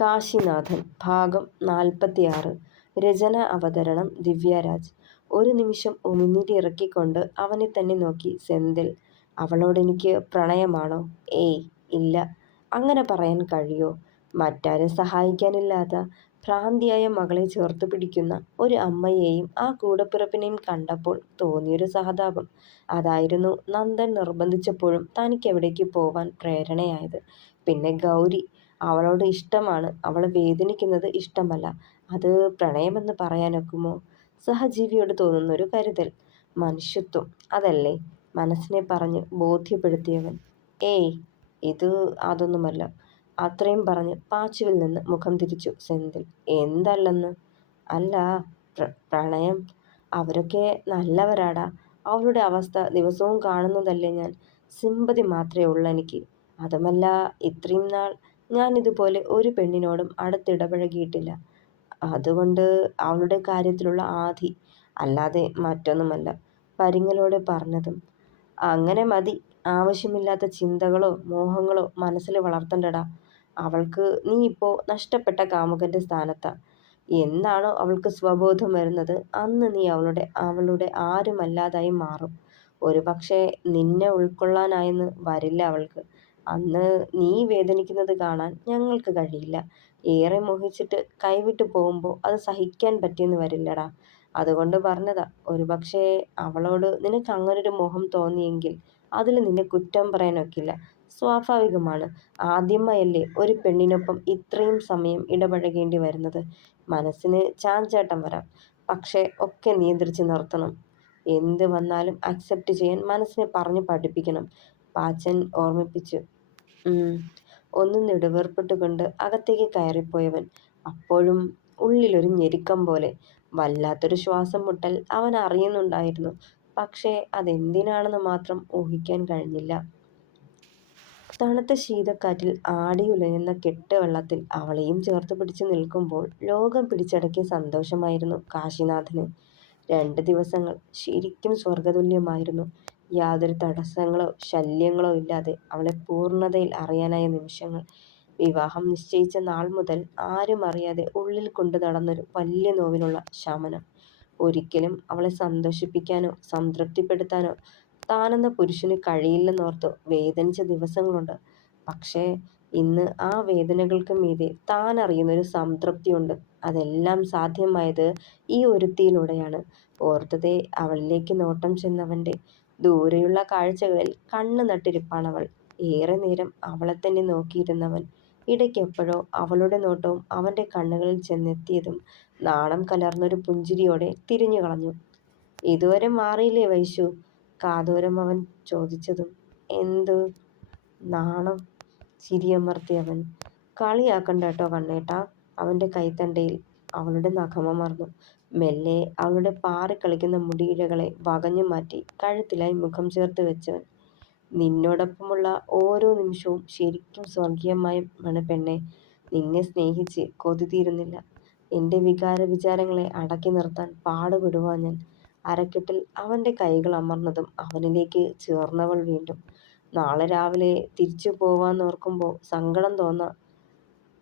കാശിനാഥൻ ഭാഗം 46. രചന അവതരണം ദിവ്യരാജ്. ഒരു നിമിഷം ഉമിനീരിറക്കിക്കൊണ്ട് അവനെ തന്നെ നോക്കി സെന്തിൽ. അവളോടെനിക്ക് പ്രണയമാണോ? ഏയ് ഇല്ല. അങ്ങനെ പറയാൻ കഴിയോ? മറ്റാരും സഹായിക്കാനില്ലാത്ത ഭ്രാന്തിയായ മകളെ ചേർത്തു പിടിക്കുന്ന ഒരു അമ്മയെയും ആ കൂടപ്പിറപ്പിനെയും കണ്ടപ്പോൾ തോന്നിയൊരു സഹതാപം. അതായിരുന്നു നന്ദൻ നിർബന്ധിച്ചപ്പോഴും തനിക്കവിടേക്ക് പോവാൻ പ്രേരണയായത്. പിന്നെ ഗൗരി. അവളോട് ഇഷ്ടമാണ്, അവളെ വേദനിക്കുന്നത് ഇഷ്ടമല്ല. അത് പ്രണയമെന്ന് പറയാനൊക്കുമോ? സഹജീവിയോട് തോന്നുന്നൊരു കരുതൽ, മനുഷ്യത്വം, അതല്ലേ? മനസ്സിനെ പറഞ്ഞ് ബോധ്യപ്പെടുത്തിയവൻ. ഏയ് ഇത് അതൊന്നുമല്ല. അത്രയും പറഞ്ഞ് പാച്ചുവിൽ നിന്ന് മുഖം തിരിച്ചു സെന്തിൽ. എന്തല്ലെന്ന്? അല്ല, പ്രണയം. അവരൊക്കെ നല്ലവരാടാ. അവളുടെ അവസ്ഥ ദിവസവും കാണുന്നതല്ലേ ഞാൻ. സിമ്പതി മാത്രമേ ഉള്ളെനിക്ക്. അതുമല്ല, ഇത്രയും നാൾ ഞാൻ ഇതുപോലെ ഒരു പെണ്ണിനോടും അടുത്തിടപഴകിയിട്ടില്ല. അതുകൊണ്ട് അവളുടെ കാര്യത്തിലുള്ള ആധി, അല്ലാതെ മറ്റൊന്നുമല്ല. പരിങ്ങലോടെ പറഞ്ഞതും. അങ്ങനെ മതി. ആവശ്യമില്ലാത്ത ചിന്തകളോ മോഹങ്ങളോ മനസ്സിൽ വളർത്തണ്ടടാ. അവൾക്ക് നീ ഇപ്പോൾ നഷ്ടപ്പെട്ട കാമുകന്റെ സ്ഥാനത്താ. എന്നാണോ അവൾക്ക് സ്വബോധം വരുന്നത്, അന്ന് നീ അവളുടെ ആരുമല്ലാതായി മാറും. ഒരു പക്ഷേ നിന്നെ ഉൾക്കൊള്ളാനായെന്ന് വരില്ല അവൾക്ക്. അന്ന് നീ വേദനിക്കുന്നത് കാണാൻ ഞങ്ങൾക്ക് കഴിയില്ല. ഏറെ മോഹിച്ചിട്ട് കൈവിട്ടു പോകുമ്പോൾ അത് സഹിക്കാൻ പറ്റിയെന്ന് വരില്ലടാ. അതുകൊണ്ട് പറഞ്ഞതാ. ഒരുപക്ഷേ അവളോട് നിനക്ക് അങ്ങനൊരു മോഹം തോന്നിയെങ്കിൽ അതിൽ നിന്നെ കുറ്റം പറയാനൊക്കില്ല. സ്വാഭാവികമാണ്. ആദ്യമായല്ലേ ഒരു പെണ്ണിനൊപ്പം ഇത്രയും സമയം ഇടപഴകേണ്ടി വരുന്നത്. മനസ്സിന് ചാഞ്ചാട്ടം വരാം. പക്ഷേ ഒക്കെ നിയന്ത്രിച്ച് നിർത്തണം. എന്ത് വന്നാലും അക്സെപ്റ്റ് ചെയ്യാൻ മനസ്സിനെ പറഞ്ഞു പഠിപ്പിക്കണം, പാച്ചൻ ഓർമ്മിപ്പിച്ചു. ഒന്ന് നെടുവീർപ്പിട്ടുകൊണ്ട് അകത്തേക്ക് കയറിപ്പോയവൻ. അപ്പോഴും ഉള്ളിലൊരു ഞെരുക്കം പോലെ. വല്ലാത്തൊരു ശ്വാസം മുട്ടൽ അവൻ അറിയുന്നുണ്ടായിരുന്നു. പക്ഷേ അതെന്തിനാണെന്ന് മാത്രം ഊഹിക്കാൻ കഴിഞ്ഞില്ല. തണുത്ത ശീതക്കാറ്റിൽ ആടിയുലയുന്ന കെട്ടുവെള്ളത്തിൽ അവളെയും ചേർത്ത് പിടിച്ചു നിൽക്കുമ്പോൾ ലോകം പിടിച്ചടക്കിയ സന്തോഷമായിരുന്നു കാശിനാഥന്. 2 ദിവസങ്ങൾ ശരിക്കും സ്വർഗതുല്യമായിരുന്നു. യാതൊരു തടസ്സങ്ങളോ ശല്യങ്ങളോ ഇല്ലാതെ അവളെ പൂർണ്ണതയിൽ അറിയാനായ നിമിഷങ്ങൾ. വിവാഹം നിശ്ചയിച്ച നാൾ മുതൽ ആരും അറിയാതെ ഉള്ളിൽ കൊണ്ടു നടന്നൊരു വലിയ നോവിനുള്ള ശമനം. ഒരിക്കലും അവളെ സന്തോഷിപ്പിക്കാനോ സംതൃപ്തിപ്പെടുത്താനോ താനെന്ന പുരുഷന് കഴിയില്ലെന്നോർത്ത് വേദനിച്ച ദിവസങ്ങളുണ്ട്. പക്ഷേ ഇന്ന് ആ വേദനകൾക്ക് മീതെ താൻ അറിയുന്നൊരു സംതൃപ്തിയുണ്ട്. അതെല്ലാം സാധ്യമായത് ഈ ഒരുത്തിയിലൂടെയാണ്. ഓർത്തതേ അവളിലേക്ക് നോട്ടം ചെന്നവൻ്റെ. ദൂരെയുള്ള കാഴ്ചകളിൽ കണ്ണ് നട്ടിരിപ്പാണവൾ. ഏറെ നേരം അവളെ തന്നെ നോക്കിയിരുന്നവൻ. ഇടയ്ക്കെപ്പോഴോ അവളുടെ നോട്ടവും അവൻ്റെ കണ്ണുകളിൽ ചെന്നെത്തിയതും നാണം കലർന്നൊരു പുഞ്ചിരിയോടെ തിരിഞ്ഞു കളഞ്ഞു. ഇതുവരെ മാറിയില്ലേ വൈശു? കാതോരം അവൻ ചോദിച്ചതും. എന്ത് നാണം? ചിരിയമർത്തിയവൻ. കളിയാക്കണ്ട കേട്ടോ കണ്ണേട്ടാ. അവൻ്റെ കൈത്തണ്ടയിൽ അവളുടെ നഖമമർന്നു. മെല്ലെ അവളുടെ പാറിക്കളിക്കുന്ന മുടിയിഴകളെ വകഞ്ഞു മാറ്റി കഴുത്തിലായി മുഖം ചേർത്ത് വെച്ചവൻ. നിന്നോടൊപ്പമുള്ള ഓരോ നിമിഷവും ശരിക്കും സ്വർഗീയമാണ് പെണ്ണെ. നിന്നെ സ്നേഹിച്ച് കൊതി തീരുന്നില്ല. എൻ്റെ വിചാരങ്ങളെ അടക്കി നിർത്താൻ പാടുപെടുവാ ഞാൻ. അരക്കെട്ടിൽ അവൻ്റെ കൈകൾ അമർന്നതും അവനിലേക്ക് ചേർന്നവൾ വീണ്ടും. നാളെ രാവിലെ തിരിച്ചു പോവാന്നോർക്കുമ്പോൾ സങ്കടം തോന്നാ.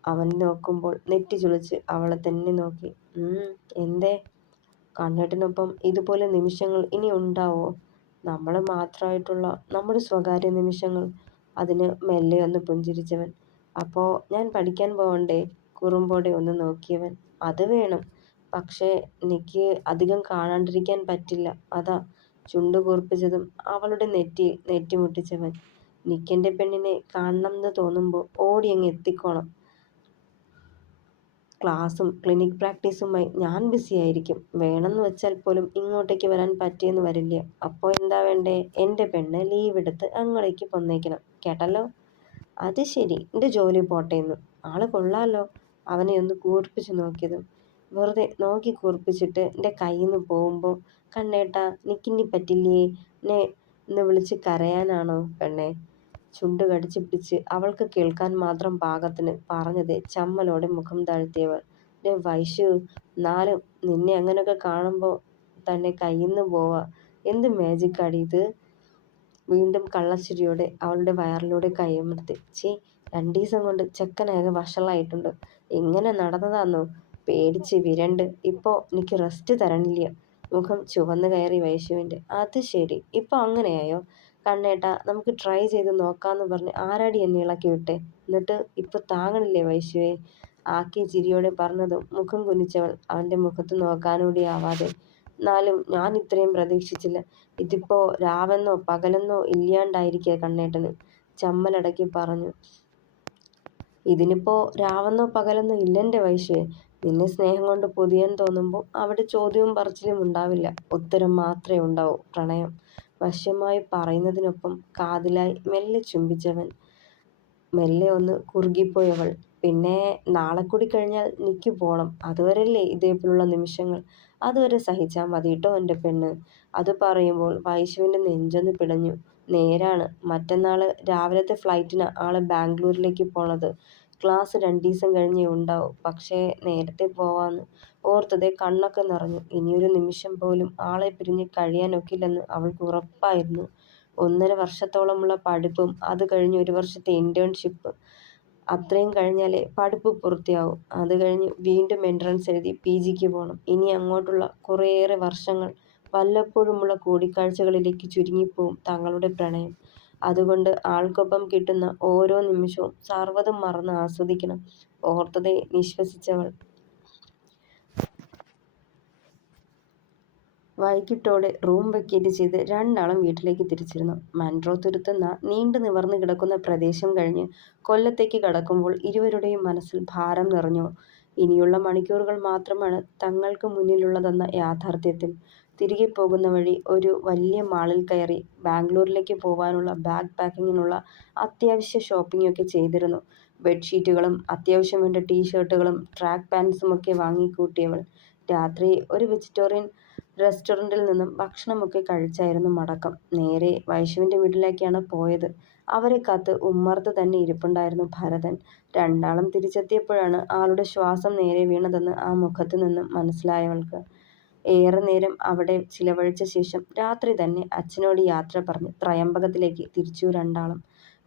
അവൻ നോക്കുമ്പോൾ നെറ്റി ചുളിച്ച് അവളെ തന്നെ നോക്കി. എന്തേ? കണ്ണേട്ടനൊപ്പം ഇതുപോലെ നിമിഷങ്ങൾ ഇനി ഉണ്ടാവോ? നമ്മൾ മാത്രമായിട്ടുള്ള നമ്മുടെ സ്വകാര്യ നിമിഷങ്ങൾ. അതിന് മെല്ലെ ഒന്ന് പുഞ്ചിരിച്ചവൻ. അപ്പോൾ ഞാൻ പഠിക്കാൻ പോവണ്ടേ? കുറുമ്പോടെ ഒന്ന് നോക്കിയവൻ. അത് വേണം. പക്ഷേ എനിക്ക് അധികം കാണാണ്ടിരിക്കാൻ പറ്റില്ല, അതാ. ചുണ്ടു കൂർപ്പിച്ചതും അവളുടെ നെറ്റി മുട്ടിച്ചവൻ. നിക്കെൻ്റെ പെണ്ണിനെ കാണണമെന്ന് തോന്നുമ്പോൾ ഓടിയങ്ങ് എത്തിക്കോണം. ക്ലാസ്സും ക്ലിനിക് പ്രാക്ടീസുമായി ഞാൻ ബിസിയായിരിക്കും. വേണമെന്ന് വെച്ചാൽ പോലും ഇങ്ങോട്ടേക്ക് വരാൻ പറ്റിയെന്ന് വരില്ല. അപ്പോൾ എന്താ വേണ്ടേ? എൻ്റെ പെണ്ണ് ലീവെടുത്ത് അങ്ങോട്ടേക്ക് പോന്നേക്കണം. കേട്ടല്ലോ? അത് ശരി, എൻ്റെ ജോലി പോട്ടേന്ന്. ആള് കൊള്ളാലോ. അവനെ ഒന്ന് കൂർപ്പിച്ചു നോക്കിയതും. വെറുതെ നോക്കി കൂർപ്പിച്ചിട്ട് എൻ്റെ കയ്യിൽ നിന്ന് പോകുമ്പോൾ കണ്ണേട്ടാ നിക്കിനി പറ്റില്ലേ എന്നെ എന്ന് വിളിച്ച് കരയാനാണോ പെണ്ണെ? ചുണ്ട് കടിച്ചു പിടിച്ച് അവൾക്ക് കേൾക്കാൻ മാത്രം പാകത്തിന് പറഞ്ഞത് ചമ്മലോടെ മുഖം താഴ്ത്തിയവൾ. വൈശു, എന്നാലും നിന്നെ അങ്ങനെയൊക്കെ കാണുമ്പോൾ തന്നെ കയ്യിന്ന് പോവാ. എന്ത് മാജിക്കാടി ഇത്? വീണ്ടും കള്ളച്ചിരിയോടെ അവളുടെ വയറിലൂടെ കൈയമർത്തി. 2 ദിവസം കൊണ്ട് ചെക്കനാകെ വഷളായിട്ടുണ്ട്. എങ്ങനെ നടന്നതാന്നോ? പേടിച്ച് വിരണ്ട്. ഇപ്പോ എനിക്ക് റെസ്റ്റ് തരണില്ല. മുഖം ചുവന്നു കയറി വൈശുവിൻ്റെ. അത് ശരി, ഇപ്പൊ അങ്ങനെയായോ? കണ്ണേട്ടാ, നമുക്ക് ട്രൈ ചെയ്ത് നോക്കാന്ന് പറഞ്ഞ് ആരാടി എന്നെ ഇളക്കി വിട്ടെ? എന്നിട്ട് ഇപ്പൊ താങ്ങണില്ലേ വൈശുവേ? ആക്കിയ ചിരിയോടെ പറഞ്ഞതും മുഖം കുനിച്ചവൾ അവൻ്റെ മുഖത്ത് നോക്കാനൂടി ആവാതെ. എന്നാലും ഞാൻ ഇത്രയും പ്രതീക്ഷിച്ചില്ല. ഇതിപ്പോ രാവെന്നോ പകലെന്നോ ഇല്ലാണ്ടായിരിക്കുക കണ്ണേട്ടന്. ചമ്മലടക്കി പറഞ്ഞു. ഇതിനിപ്പോ രാവെന്നോ പകലെന്നോ ഇല്ലെൻ്റെ വൈശുവേ. നിന്നെ സ്നേഹം കൊണ്ട് പൊതിയാൻ തോന്നുമ്പോൾ അവിടെ ചോദ്യവും പറച്ചിലും ഉണ്ടാവില്ല, ഉത്തരം മാത്രമേ ഉണ്ടാവൂ. പ്രണയം. വശ്യമായി പറയുന്നതിനൊപ്പം കാതിലായി മെല്ലെ ചുംബിച്ചവൻ. മെല്ലെ ഒന്ന് കുറുകിപ്പോയവൾ. പിന്നെ നാളെ കൂടി കഴിഞ്ഞാൽ നിക്ക് പോണം. അതുവരെയല്ലേ ഇതേപോലുള്ള നിമിഷങ്ങൾ. അതുവരെ സഹിച്ചാൽ മതി കേട്ടോ എൻ്റെ പെണ്ണ്. അത് പറയുമ്പോൾ വൈശുവിൻ്റെ നെഞ്ചൊന്ന് പിടഞ്ഞു. നേരാണ്, മറ്റന്നാൾ രാവിലത്തെ ഫ്ലൈറ്റിനാ ആള് ബാംഗ്ലൂരിലേക്ക് പോണത്. ക്ലാസ് 2 ദിവസം കഴിഞ്ഞേ ഉണ്ടാവും. പക്ഷേ നേരത്തെ പോവാന്ന് ഓർത്തതേ കണ്ണൊക്കെ നിറഞ്ഞു. ഇനിയൊരു നിമിഷം പോലും ആളെ പിരിഞ്ഞ് കഴിയാനൊക്കില്ലെന്ന് അവൾക്ക് ഉറപ്പായിരുന്നു. 1.5 വർഷത്തോളമുള്ള പഠിപ്പും അത് കഴിഞ്ഞ് 1 വർഷത്തെ ഇന്റേൺഷിപ്പ്, അത്രയും കഴിഞ്ഞാലേ പഠിപ്പ് പൂർത്തിയാവും. അത് കഴിഞ്ഞ് വീണ്ടും എൻട്രൻസ് എഴുതി PGക്ക് പോകണം. ഇനി അങ്ങോട്ടുള്ള കുറേയേറെ വർഷങ്ങൾ വല്ലപ്പോഴുമുള്ള കൂടിക്കാഴ്ചകളിലേക്ക് ചുരുങ്ങിപ്പോവും തങ്ങളുടെ പ്രണയം. അതുകൊണ്ട് ആൾക്കൊപ്പം കിട്ടുന്ന ഓരോ നിമിഷവും സർവ്വതും മറന്ന് ആസ്വദിക്കണം. ഓർത്തതേ നിശ്വസിച്ചവൾ. വൈകിട്ടോടെ റൂം വെക്കേറ്റ് ചെയ്ത് രണ്ടാളും വീട്ടിലേക്ക് തിരിച്ചിരുന്നു. മൺട്രോ തുരുത്തുന്ന നീണ്ടു നിവർന്നു കിടക്കുന്ന പ്രദേശം കഴിഞ്ഞ് കൊല്ലത്തേക്ക് കടക്കുമ്പോൾ ഇരുവരുടെയും മനസ്സിൽ ഭാരം നിറഞ്ഞു. ഇനിയുള്ള മണിക്കൂറുകൾ മാത്രമാണ് തങ്ങൾക്ക് മുന്നിലുള്ളതെന്ന യാഥാർത്ഥ്യത്തിൽ. തിരികെ പോകുന്ന വഴി ഒരു വലിയ മാളിൽ കയറി ബാംഗ്ലൂരിലേക്ക് പോവാനുള്ള ബാഗ് പാക്കിങ്ങിനുള്ള അത്യാവശ്യ ഷോപ്പിംഗൊക്കെ ചെയ്തിരുന്നു. ബെഡ്ഷീറ്റുകളും അത്യാവശ്യം വേണ്ട ടീഷർട്ടുകളും ട്രാക്ക് പാൻസുമൊക്കെ വാങ്ങിക്കൂട്ടിയവൾ. രാത്രി ഒരു വെജിറ്റേറിയൻ റെസ്റ്റോറൻറ്റിൽ നിന്നും ഭക്ഷണമൊക്കെ കഴിച്ചായിരുന്നു മടക്കം. നേരെ വൈശുവിൻ്റെ വീട്ടിലേക്കാണ് പോയത്. അവരെ കാത്ത് ഉമ്മറത്ത് തന്നെ ഇരിപ്പുണ്ടായിരുന്നു ഭരതൻ. രണ്ടാളും തിരിച്ചെത്തിയപ്പോഴാണ് ആളുടെ ശ്വാസം നേരെ വീണതെന്ന് ആ മുഖത്ത് നിന്നും മനസ്സിലായവൾക്ക്. ഏറെ നേരം അവിടെ ചിലവഴിച്ച ശേഷം രാത്രി തന്നെ അച്ഛനോട് യാത്ര പറഞ്ഞ് ത്രയംബകത്തിലേക്ക് തിരിച്ചു രണ്ടാളും.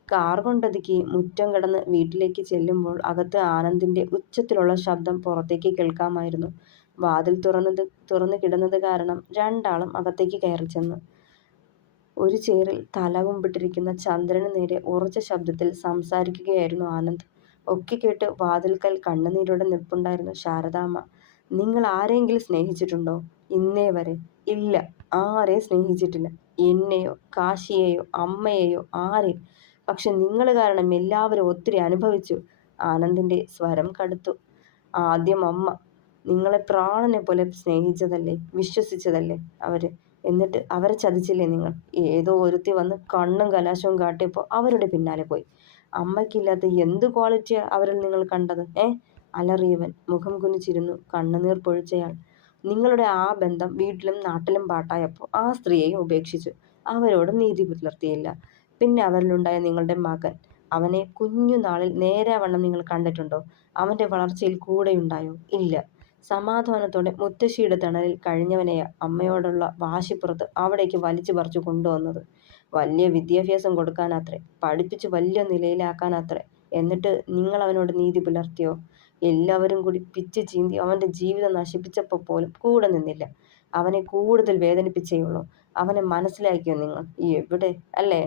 കാർ കൊണ്ടൊതുക്കി മുറ്റം കടന്ന് വീട്ടിലേക്ക് ചെല്ലുമ്പോൾ അകത്ത് ആനന്ദിൻ്റെ ഉച്ചത്തിലുള്ള ശബ്ദം പുറത്തേക്ക് കേൾക്കാമായിരുന്നു. വാതിൽ തുറന്നു കിടന്നത് കാരണം രണ്ടാളും അകത്തേക്ക് കയറി ചെന്നു. ഒരു ചെയറിൽ തല കുമ്പിട്ടിരിക്കുന്ന ചന്ദ്രന് നേരെ ഉറച്ച ശബ്ദത്തിൽ സംസാരിക്കുകയായിരുന്നു ആനന്ദ്. ഒക്കെ കേട്ട് വാതിൽക്കൽ കണ്ണുനീരോടെ നിൽപ്പുണ്ടായിരുന്നു ശാരദാമ്മ. നിങ്ങൾ ആരെങ്കിലും സ്നേഹിച്ചിട്ടുണ്ടോ? ഇന്നേ വരെ ഇല്ല. ആരെയും സ്നേഹിച്ചിട്ടില്ല. എന്നെയോ കാശിയെയോ അമ്മയെയോ ആരെയും. പക്ഷെ നിങ്ങൾ കാരണം എല്ലാവരും ഒത്തിരി അനുഭവിച്ചു. ആനന്ദിൻ്റെ സ്വരം കടുത്തു. ആദ്യം അമ്മ. നിങ്ങളെ പ്രാണനെ പോലെ സ്നേഹിച്ചതല്ലേ, വിശ്വസിച്ചതല്ലേ അവര്. എന്നിട്ട് അവരെ ചതിച്ചില്ലേ നിങ്ങൾ? ഏതോ ഒരുത്തി വന്ന് കണ്ണും കലാശവും കാട്ടിയപ്പോൾ അവരുടെ പിന്നാലെ പോയി. അമ്മയ്ക്കില്ലാത്ത എന്ത് ക്വാളിറ്റിയാ അവരിൽ നിങ്ങൾ കണ്ടത്? അലറിയവൻ. മുഖം കുനിച്ചിരുന്നു കണ്ണുനീർ പൊഴിച്ചയാൾ. നിങ്ങളുടെ ആ ബന്ധം വീട്ടിലും നാട്ടിലും പാട്ടായപ്പോൾ ആ സ്ത്രീയെയും ഉപേക്ഷിച്ചു. അവരോട് നീതി പുലർത്തിയില്ല. പിന്നെ അവരിലുണ്ടായ നിങ്ങളുടെ മകൻ, അവനെ കുഞ്ഞുനാളിൽ നേരാവണ്ണം നിങ്ങൾ കണ്ടിട്ടുണ്ടോ? അവൻ്റെ വളർച്ചയിൽ കൂടെയുണ്ടായോ? ഇല്ല. സമാധാനത്തോടെ മുത്തശ്ശിയുടെ തണലിൽ കഴിഞ്ഞവനെയാ അമ്മയോടുള്ള വാശിപ്പുറത്ത് അവിടേക്ക് വലിച്ചു പറിച്ചു കൊണ്ടുവന്നത്. വലിയ വിദ്യാഭ്യാസം കൊടുക്കാനത്രേ, പഠിപ്പിച്ച് വലിയ നിലയിലാക്കാനത്രേ. എന്നിട്ട് നിങ്ങൾ അവനോട് നീതി പുലർത്തിയോ? എല്ലാവരും കൂടി പിച്ച് ചീന്തി അവൻ്റെ ജീവിതം നശിപ്പിച്ചപ്പോൾ പോലും കൂടെ നിന്നില്ല. അവനെ കൂടുതൽ വേദനിപ്പിച്ചേയുള്ളൂ. അവനെ മനസ്സിലാക്കിയോ നിങ്ങൾ? എവിടെ? അല്ലേ?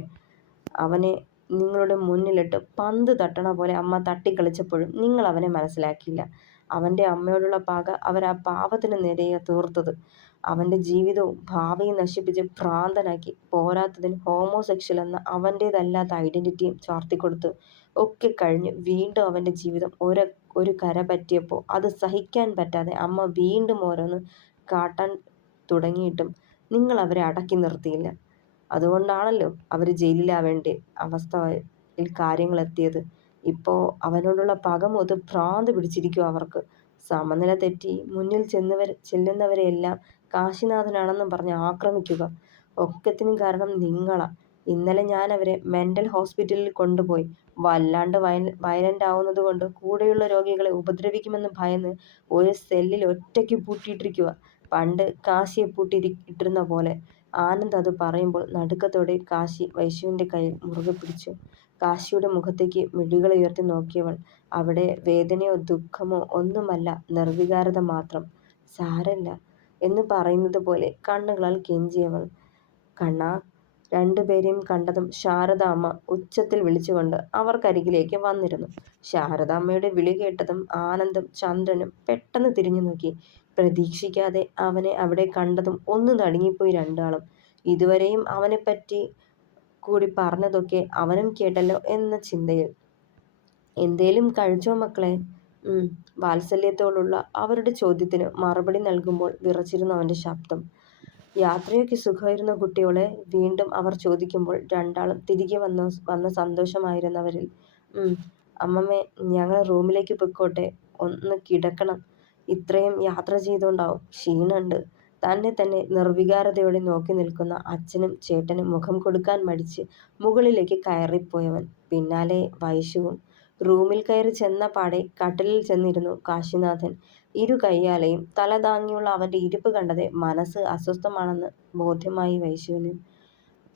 അവനെ നിങ്ങളുടെ മുന്നിലിട്ട് പന്ത് തട്ടണ പോലെ അമ്മ തട്ടിക്കളിച്ചപ്പോഴും നിങ്ങൾ അവനെ മനസ്സിലാക്കിയില്ല. അവൻ്റെ അമ്മയോടുള്ള പക അവർ ആ പാവത്തിന് നേരെയാ തീർത്തത്. അവൻ്റെ ജീവിതവും ഭാവിയും നശിപ്പിച്ച് ഭ്രാന്തനാക്കി. പോരാത്തതിന് ഹോമോസെക്ഷൽ എന്ന അവൻ്റേതല്ലാത്ത ഐഡൻറ്റിറ്റിയും ചാർത്തിക്കൊടുത്ത്. ഒക്കെ കഴിഞ്ഞ് വീണ്ടും അവൻ്റെ ജീവിതം ഒരു കര പറ്റിയപ്പോൾ അത് സഹിക്കാൻ പറ്റാതെ അമ്മ വീണ്ടും ഓരോന്ന് കാട്ടാൻ തുടങ്ങിയിട്ടും നിങ്ങൾ അവരെ അടക്കി നിർത്തിയില്ല. അതുകൊണ്ടാണല്ലോ അവർ ജയിലിലാവേണ്ട അവസ്ഥയിൽ കാര്യങ്ങൾ എത്തിയത്. ഇപ്പോൾ അവനോടുള്ള പക മൂത്ത് ഭ്രാന്ത് പിടിച്ചിരിക്കും അവർക്ക്. സമനില തെറ്റി മുന്നിൽ ചെല്ലുന്നവരെയെല്ലാം കാശിനാഥനാണെന്നും പറഞ്ഞ് ആക്രമിക്കുക. ഒക്കത്തിനും കാരണം നിങ്ങളാ. ഇന്നലെ ഞാൻ അവരെ മെൻ്റൽ ഹോസ്പിറ്റലിൽ കൊണ്ടുപോയി. വല്ലാണ്ട് വയലൻ്റ് ആവുന്നത് കൊണ്ട് കൂടെയുള്ള രോഗികളെ ഉപദ്രവിക്കുമെന്ന് ഭയന്ന് ഒരു സെല്ലിൽ ഒറ്റയ്ക്ക് പൂട്ടിയിട്ടിരിക്കുക. പണ്ട് കാശിയെ പൂട്ടിയിട്ടിരുന്ന പോലെ. ആനന്ദ് അത് പറയുമ്പോൾ നടുക്കത്തോടെ കാശി വൈശുവിൻ്റെ കയ്യിൽ മുറുകെ പിടിച്ചു. കാശിയുടെ മുഖത്തേക്ക് മിഴികളുയർത്തി നോക്കിയവൾ. അവിടെ വേദനയോ ദുഃഖമോ ഒന്നുമല്ല, നിർവികാരത മാത്രം. സാരല്ല എന്ന് പറയുന്നത് പോലെ കണ്ണുകളാൽ കെഞ്ചിയവൾ. കണ്ണാ. രണ്ടുപേരെയും കണ്ടതും ശാരദാമ്മ ഉച്ചത്തിൽ വിളിച്ചുകൊണ്ട് അവർക്കരികിലേക്ക് വന്നിരുന്നു. ശാരദാമ്മയുടെ വിളി കേട്ടതും ആനന്ദും ചന്ദ്രനും പെട്ടെന്ന് തിരിഞ്ഞു നോക്കി. പ്രതീക്ഷിക്കാതെ അവനെ അവിടെ കണ്ടതും ഒന്ന് നടുങ്ങിപ്പോയി രണ്ടാളും. ഇതുവരെയും അവനെപ്പറ്റി കൂടി പറഞ്ഞതൊക്കെ അവനും കേട്ടല്ലോ എന്ന ചിന്തയിൽ. എന്തേലും കഴിച്ചോ മക്കളെ? വാത്സല്യത്തോടുള്ള അവരുടെ ചോദ്യത്തിന് മറുപടി നൽകുമ്പോൾ വിറച്ചിരുന്നു അവന്റെ ശബ്ദം. യാത്രയൊക്കെ സുഖമായിരുന്ന കുട്ടിയോളെ വീണ്ടും അവർ ചോദിക്കുമ്പോൾ രണ്ടാളും തിരികെ വന്ന സന്തോഷമായിരുന്നവരിൽ. അമ്മമ്മേ, ഞങ്ങൾ റൂമിലേക്ക് പൊയ്ക്കോട്ടെ, ഒന്ന് കിടക്കണം. ഇത്രയും യാത്ര ചെയ്തോണ്ടാവും, ക്ഷീണുണ്ട്. തന്നെ നിർവികാരതയോടെ നോക്കി നിൽക്കുന്ന അച്ഛനും ചേട്ടനും മുഖം കൊടുക്കാൻ മടിച്ച് മുകളിലേക്ക് കയറിപ്പോയവൻ. പിന്നാലെ വൈശുവും. റൂമിൽ കയറി ചെന്ന പാടെ കട്ടിലിൽ ചെന്നിരുന്നു കാശിനാഥൻ. ഇരു കയ്യാലെയും തല താങ്ങിയുള്ള അവന്റെ ഇരിപ്പ് കണ്ടതേ മനസ്സ് അസ്വസ്ഥമാണെന്ന് ബോധ്യമായി വൈശുവിന്.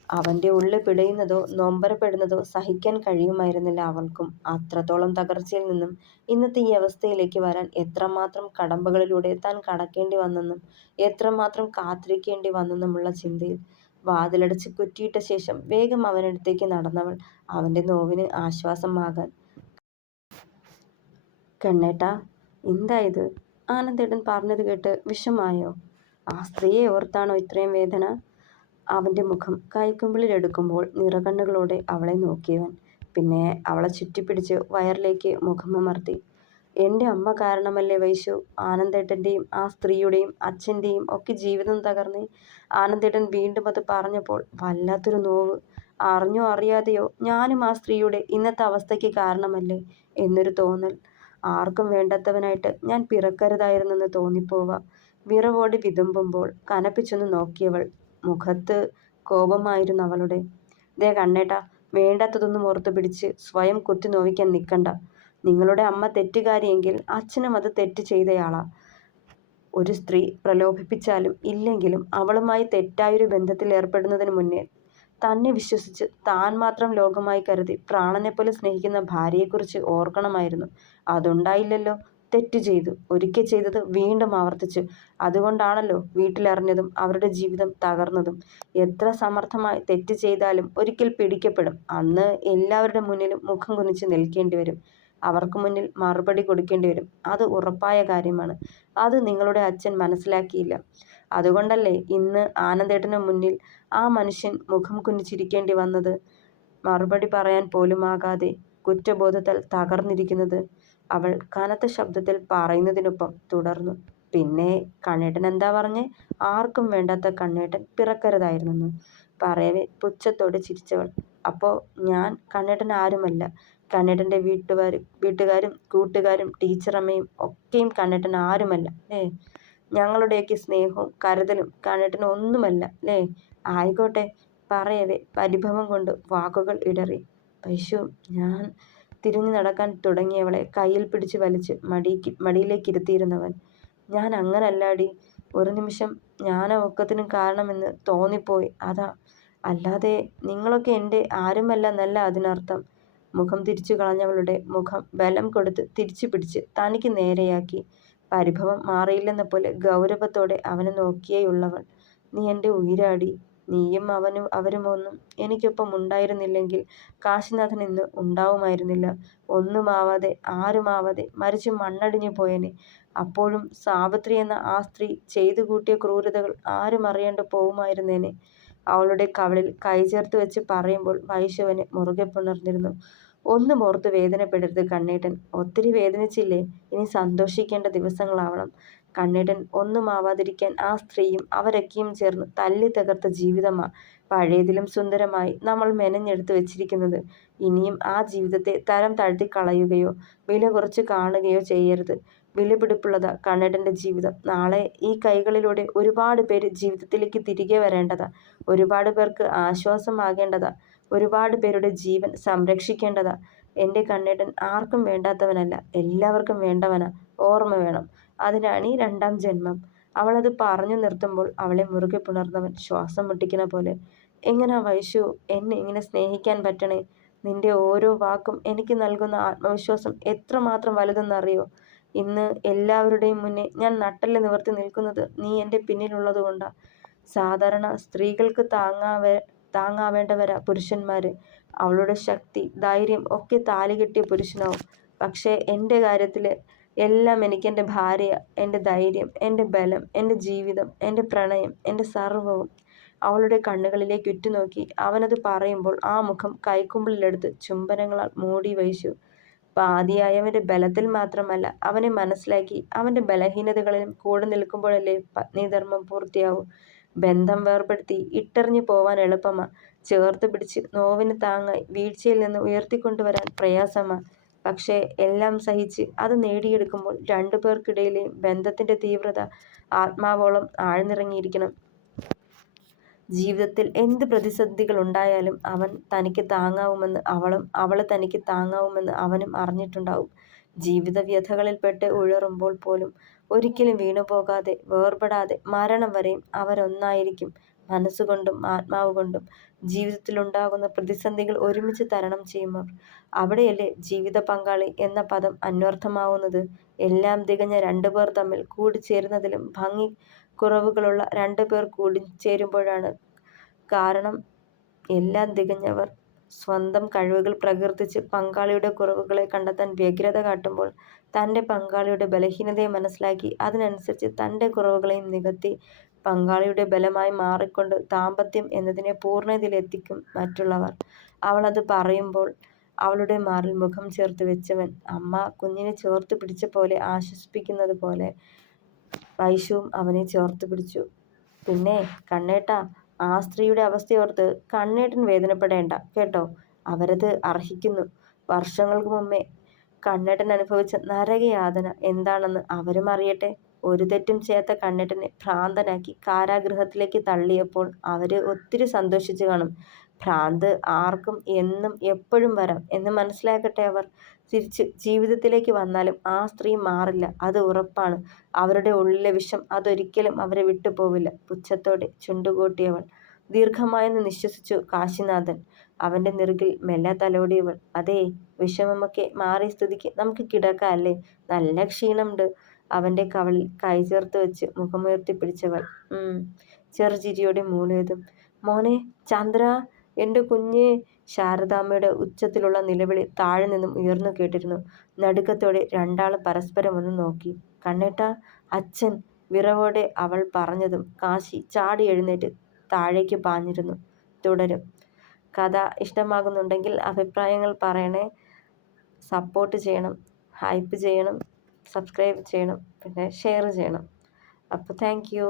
അവന്റെ ഉള്ളിൽ പിടയുന്നതോ നൊമ്പരപ്പെടുന്നതോ സഹിക്കാൻ കഴിയുമായിരുന്നില്ല അവൾക്കും. അത്രത്തോളം തകർച്ചയിൽ നിന്നും ഇന്നത്തെ ഈ അവസ്ഥയിലേക്ക് വരാൻ എത്രമാത്രം കടമ്പകളിലൂടെ താൻ കടക്കേണ്ടി വന്നെന്നും എത്രമാത്രം കാത്തിരിക്കേണ്ടി വന്നെന്നുമുള്ള ചിന്തയിൽ വാതിലടച്ച് കുറ്റിയിട്ട ശേഷം വേഗം അവനടുത്തേക്ക് നടന്നവൾ അവന്റെ നോവിന് ആശ്വാസമാകാൻ. കണ്ണേട്ടാ, എന്തായത്? ആനന്ദേട്ടൻ പറഞ്ഞത് കേട്ട് വിഷമായോ? ആ സ്ത്രീയെ ഓർത്താണോ ഇത്രയും വേദന? അവന്റെ മുഖം കൈക്കുമ്പിളിലെടുക്കുമ്പോൾ നിറകണ്ണുകളോടെ അവളെ നോക്കിയവൻ. പിന്നെ അവളെ ചുറ്റിപ്പിടിച്ച് വയറിലേക്ക് മുഖമമർത്തി. എൻ്റെ അമ്മ കാരണമല്ലേ വൈശു ആനന്ദേട്ടൻ്റെയും ആ സ്ത്രീയുടെയും അച്ഛൻ്റെയും ഒക്കെ ജീവിതം തകർന്നേ? ആനന്ദേട്ടൻ വീണ്ടും അത് പറഞ്ഞപ്പോൾ വല്ലാത്തൊരു നോവ്. അറിഞ്ഞോ അറിയാതെയോ ഞാനും ആ സ്ത്രീയുടെ ഇന്നത്തെ അവസ്ഥയ്ക്ക് കാരണമല്ലേ എന്നൊരു തോന്നൽ. ആർക്കും വേണ്ടാത്തവനായിട്ട് ഞാൻ പിറക്കരുതായിരുന്നെന്ന് തോന്നിപ്പോവാ. വിറവോടെ വിതുമ്പുമ്പോൾ കനപ്പിച്ചൊന്ന് നോക്കിയവൾ. മുഖത്ത് കോപമായിരുന്നു അവളുടെ. ദേ കണ്ണേട്ടാ, വേണ്ടാത്തതൊന്നും ഓർത്തു പിടിച്ച് സ്വയം കുത്തി നോവിക്കാൻ നിൽക്കണ്ട. നിങ്ങളുടെ അമ്മ തെറ്റുകാരിയെങ്കിൽ അച്ഛനും അത് തെറ്റ് ചെയ്തയാളാ. ഒരു സ്ത്രീ പ്രലോഭിപ്പിച്ചാലും ഇല്ലെങ്കിലും അവളുമായി തെറ്റായൊരു ബന്ധത്തിൽ ഏർപ്പെടുന്നതിന് മുന്നേ തന്നെ വിശ്വസിച്ച് താൻ മാത്രം ലോകമായി കരുതി പ്രാണനെപ്പോലെ സ്നേഹിക്കുന്ന ഭാര്യയെക്കുറിച്ച് ഓർക്കണമായിരുന്നു. അതുണ്ടായില്ലല്ലോ. തെറ്റ് ചെയ്തു, ഒരിക്കൽ ചെയ്തത് വീണ്ടും ആവർത്തിച്ചു. അതുകൊണ്ടാണല്ലോ വീട്ടിലറിഞ്ഞതും അവരുടെ ജീവിതം തകർന്നതും. എത്ര സമർത്ഥമായി തെറ്റ് ചെയ്താലും ഒരിക്കൽ പിടിക്കപ്പെടും. അന്ന് എല്ലാവരുടെ മുന്നിലും മുഖം കുനിച്ച് നിൽക്കേണ്ടി വരും. അവർക്ക് മുന്നിൽ മറുപടി കൊടുക്കേണ്ടി വരും. അത് ഉറപ്പായ കാര്യമാണ്. അത് നിങ്ങളുടെ അച്ഛൻ മനസ്സിലാക്കിയില്ല. അതുകൊണ്ടല്ലേ ഇന്ന് ആനന്ദേട്ടന് മുന്നിൽ ആ മനുഷ്യൻ മുഖം കുനിച്ചിരിക്കേണ്ടി വന്നത്, മറുപടി പറയാൻ പോലുമാകാതെ കുറ്റബോധത്താൽ തകർന്നിരിക്കുന്നത്. അവൾ കനത്ത ശബ്ദത്തിൽ പറയുന്നതിനൊപ്പം തുടർന്നു. പിന്നെ കണ്ണേട്ടൻ എന്താ പറഞ്ഞേ? ആർക്കും വേണ്ടാത്ത കണ്ണേട്ടൻ പിറക്കരുതായിരുന്നെന്ന് പറയവേ പുച്ഛത്തോടെ ചിരിച്ചവൾ. അപ്പോൾ ഞാൻ കണ്ണേട്ടൻ ആരുമല്ല. കണ്ണേട്ടൻ്റെ വീട്ടുകാരും കൂട്ടുകാരും ടീച്ചറമ്മയും ഒക്കെയും കണ്ണേട്ടൻ ആരുമല്ല അല്ലേ? ഞങ്ങളുടെയൊക്കെ സ്നേഹവും കരുതലും കണ്ണേട്ടന് ഒന്നുമല്ല അല്ലേ? ആയിക്കോട്ടെ, പറയവേ പരിഭവം കൊണ്ട് വാക്കുകൾ ഇടറി. വൈശു, ഞാൻ തിരിഞ്ഞു നടക്കാൻ തുടങ്ങിയവളെ കയ്യിൽ പിടിച്ച് വലിച്ച് മടിയിലേക്ക് ഇരുത്തിയിരുന്നവൻ. ഞാൻ അങ്ങനല്ലാടി. ഒരു നിമിഷം ഞാനാ ഒക്കത്തിനും കാരണമെന്ന് തോന്നിപ്പോയി, അതാ. അല്ലാതെ നിങ്ങളൊക്കെ എൻ്റെ ആരുമല്ലെന്നല്ല അതിനർത്ഥം. മുഖം തിരിച്ചു കളഞ്ഞവളുടെ മുഖം ബലം കൊടുത്ത് തിരിച്ചു പിടിച്ച് തനിക്ക് നേരെയാക്കി. പരിഭവം മാറിയില്ലെന്ന പോലെ ഗൗരവത്തോടെ അവനെ നോക്കിയേയുള്ളവൾ. നീ എൻ്റെ ഉയിരാടി. നീയും അവരുമൊന്നും എനിക്കൊപ്പം ഉണ്ടായിരുന്നില്ലെങ്കിൽ കാശിനാഥൻ ഇന്ന് ഉണ്ടാവുമായിരുന്നില്ല. ഒന്നുമാവാതെ ആരുമാവാതെ മരിച്ചു മണ്ണടിഞ്ഞു പോയേനെ. അപ്പോഴും സാവിത്രി എന്ന ആ സ്ത്രീ ചെയ്തു കൂട്ടിയ ക്രൂരതകൾ ആരും അറിയാണ്ട് പോവുമായിരുന്നേനെ. അവളുടെ കവിളിൽ കൈചേർത്ത് വെച്ച് പറയുമ്പോൾ വൈശുവിനെ മുറുകെ പുണർന്നിരുന്നു. ഒന്നും ഓർത്ത് വേദനപ്പെടരുത് കണ്ണേട്ടൻ. ഒത്തിരി വേദനിച്ചില്ലേ? ഇനി സന്തോഷിക്കേണ്ട ദിവസങ്ങളാവണം. കണ്ണേട്ടൻ ഒന്നുമാവാതിരിക്കാൻ ആ സ്ത്രീയും അവരൊക്കെയും ചേർന്ന് തല്ലി തകർത്ത ജീവിതമാ പഴയതിലും സുന്ദരമായി നമ്മൾ മെനഞ്ഞെടുത്ത് വെച്ചിരിക്കുന്നത്. ഇനിയും ആ ജീവിതത്തെ തരം താഴ്ത്തി കളയുകയോ വില കുറച്ച് കാണുകയോ ചെയ്യരുത്. വിലപിടിപ്പുള്ളതാ കണ്ണേട്ടൻ്റെ ജീവിതം. നാളെ ഈ കൈകളിലൂടെ ഒരുപാട് പേര് ജീവിതത്തിലേക്ക് തിരികെ വരേണ്ടതാ. ഒരുപാട് പേർക്ക് ആശ്വാസമാകേണ്ടതാ. ഒരുപാട് പേരുടെ ജീവൻ സംരക്ഷിക്കേണ്ടതാ. എൻ്റെ കണ്ണേട്ടൻ ആർക്കും വേണ്ടാത്തവനല്ല, എല്ലാവർക്കും വേണ്ടവനാ. ഓർമ്മ വേണം. അതിനാണ് ഈ രണ്ടാം ജന്മം. അവളത് പറഞ്ഞു നിർത്തുമ്പോൾ അവളെ മുറുകെ പുണർന്നവൻ ശ്വാസം മുട്ടിക്കുന്ന പോലെ. എങ്ങനാ വൈശു എന്നെ ഇങ്ങനെ സ്നേഹിക്കാൻ പറ്റണേ? നിന്റെ ഓരോ വാക്കും എനിക്ക് നൽകുന്ന ആത്മവിശ്വാസം എത്രമാത്രം വലുതെന്നറിയോ? ഇന്ന് എല്ലാവരുടെയും മുന്നേ ഞാൻ നട്ടെല്ല് നിവർത്തി നിൽക്കുന്നത് നീ എൻ്റെ പിന്നിലുള്ളത് കൊണ്ടാ. സാധാരണ സ്ത്രീകൾക്ക് താങ്ങാവേണ്ടവരാ പുരുഷന്മാര്. അവളുടെ ശക്തി, ധൈര്യം ഒക്കെ താലി കെട്ടിയ പുരുഷനാവും. പക്ഷേ എൻ്റെ കാര്യത്തില് എല്ലാം എനിക്കെൻ്റെ ഭാര്യ, എൻ്റെ ധൈര്യം, എൻ്റെ ബലം, എൻ്റെ ജീവിതം, എൻ്റെ പ്രണയം, എൻ്റെ സർവ്വവും. അവളുടെ കണ്ണുകളിലേക്ക് ഉറ്റുനോക്കി അവനത് പറയുമ്പോൾ ആ മുഖം കൈക്കുമ്പിളിലെടുത്ത് ചുംബനങ്ങളാൽ മൂടി വഹിച്ചു. പാതിയായവന്റെ ബലത്തിൽ മാത്രമല്ല, അവനെ മനസ്സിലാക്കി അവന്റെ ബലഹീനതകളിലും കൂടെ നിൽക്കുമ്പോഴല്ലേ പത്നീധർമ്മം പൂർത്തിയാവൂ. ബന്ധം വേർപെടുത്തി ഇട്ടെറിഞ്ഞു പോവാൻ എളുപ്പമാ. ചേർത്ത് പിടിച്ച് നോവിന് താങ്ങായി വീഴ്ചയിൽ നിന്ന് ഉയർത്തിക്കൊണ്ടുവരാൻ പ്രയാസമാ. പക്ഷേ എല്ലാം സഹിച്ച് അത് നേടിയെടുക്കുമ്പോൾ രണ്ടുപേർക്കിടയിലെയും ബന്ധത്തിന്റെ തീവ്രത ആത്മാവോളം ആഴ്ന്നിറങ്ങിയിരിക്കണം. ജീവിതത്തിൽ എന്ത് പ്രതിസന്ധികളുണ്ടായാലും അവൻ തനിക്ക് താങ്ങാവുമെന്ന് അവളും, അവള് തനിക്ക് താങ്ങാവുമെന്ന് അവനും അറിഞ്ഞിട്ടുണ്ടാവും. ജീവിത വ്യഥകളിൽപ്പെട്ട് ഉഴറുമ്പോൾ പോലും ഒരിക്കലും വീണുപോകാതെ, വേർപെടാതെ മരണം വരെയും അവരൊന്നായിരിക്കും. മനസ്സുകൊണ്ടും ആത്മാവുകൊണ്ടും. ജീവിതത്തിലുണ്ടാകുന്ന പ്രതിസന്ധികൾ ഒരുമിച്ച് തരണം ചെയ്യുമ്പോൾ അവിടെയല്ലേ ജീവിത പങ്കാളി എന്ന പദം അന്വർത്ഥമാവുന്നത്. എല്ലാം തികഞ്ഞ രണ്ടുപേർ തമ്മിൽ കൂടിച്ചേരുന്നതിലും ഭംഗി കുറവുകളുള്ള രണ്ടുപേർ കൂടിച്ചേരുമ്പോഴാണ്. കാരണം എല്ലാം തികഞ്ഞവർ സ്വന്തം കഴിവുകൾ പ്രകീർത്തിച്ച് പങ്കാളിയുടെ കുറവുകളെ കണ്ടെത്താൻ വ്യഗ്രത കാട്ടുമ്പോൾ, തൻ്റെ പങ്കാളിയുടെ ബലഹീനതയെ മനസ്സിലാക്കി അതിനനുസരിച്ച് തൻ്റെ കുറവുകളെയും നികത്തി പങ്കാളിയുടെ ബലമായി മാറിക്കൊണ്ട് ദാമ്പത്യം എന്നതിനെ പൂർണ്ണതയിലെത്തിക്കും മറ്റുള്ളവർ. അവളത് പറയുമ്പോൾ അവളുടെ മാറിൽ മുഖം ചേർത്ത് വെച്ചവൻ അമ്മ കുഞ്ഞിനെ ചേർത്ത് പിടിച്ച പോലെ ആശ്വസിപ്പിക്കുന്നത് പോലെ വൈശുവും അവനെ ചേർത്ത് പിടിച്ചു. പിന്നെ കണ്ണേട്ടാ, ആ സ്ത്രീയുടെ അവസ്ഥയോർത്ത് കണ്ണേട്ടൻ വേദനപ്പെടേണ്ട കേട്ടോ. അവരത് അർഹിക്കുന്നു. വർഷങ്ങൾക്ക് മുമ്പേ കണ്ണേട്ടൻ അനുഭവിച്ച നരകയാതന എന്താണെന്ന് അവരും അറിയട്ടെ. ഒരു തെറ്റും ചെയ്യാത്ത കണ്ണേട്ടനെ ഭ്രാന്തനാക്കി കാരാഗൃഹത്തിലേക്ക് തള്ളിയപ്പോൾ അവര് ഒത്തിരി സന്തോഷിച്ചു കാണും. ഭ്രാന്ത് ആർക്കും എന്നും എപ്പോഴും വരാം എന്ന് മനസ്സിലാക്കട്ടെ അവർ. തിരിച്ച് ജീവിതത്തിലേക്ക് വന്നാലും ആ സ്ത്രീ മാറില്ല, അത് ഉറപ്പാണ്. അവരുടെ ഉള്ളിലെ വിഷം അതൊരിക്കലും അവരെ വിട്ടുപോവില്ല. പുച്ഛത്തോടെ ചുണ്ടുകൂട്ടിയവൾ. ദീർഘമായെന്ന് നിശ്വസിച്ചു കാശിനാഥൻ. അവന്റെ നെറുകിൽ മെല്ലെ തലോടിയവൾ. അതേ, വിഷമമൊക്കെ മാറിയ സ്ഥിതിക്ക് നമുക്ക് കിടക്കാം അല്ലേ? നല്ല ക്ഷീണമുണ്ട്. അവന്റെ കവളിൽ കൈ ചേർത്ത് വെച്ച് മുഖമുയർത്തി പിടിച്ചവൾ. ചെറുചിരിയോടെ മൂളിയതും. മോനെ ചന്ദ്ര, എൻ്റെ കുഞ്ഞേ. ശാരദാമ്മയുടെ ഉച്ചത്തിലുള്ള നിലവിളി താഴെ നിന്നും ഉയർന്നു കേട്ടിരുന്നു. നടുക്കത്തോടെ രണ്ടാളും പരസ്പരം ഒന്ന് നോക്കി. കണ്ണേട്ടാ, അച്ഛൻ, വിറവോടെ അവൾ പറഞ്ഞതും കാശി ചാടി എഴുന്നേറ്റ് താഴേക്ക് പാഞ്ഞിരുന്നു. തുടരും. കഥ ഇഷ്ടമാകുന്നുണ്ടെങ്കിൽ അഭിപ്രായങ്ങൾ പറയണേ. സപ്പോർട്ട് ചെയ്യണം, ഹൈപ്പ് ചെയ്യണം, സബ്സ്ക്രൈബ് ചെയ്യണം, പിന്നെ ഷെയർ ചെയ്യണം. അപ്പോൾ താങ്ക് യു.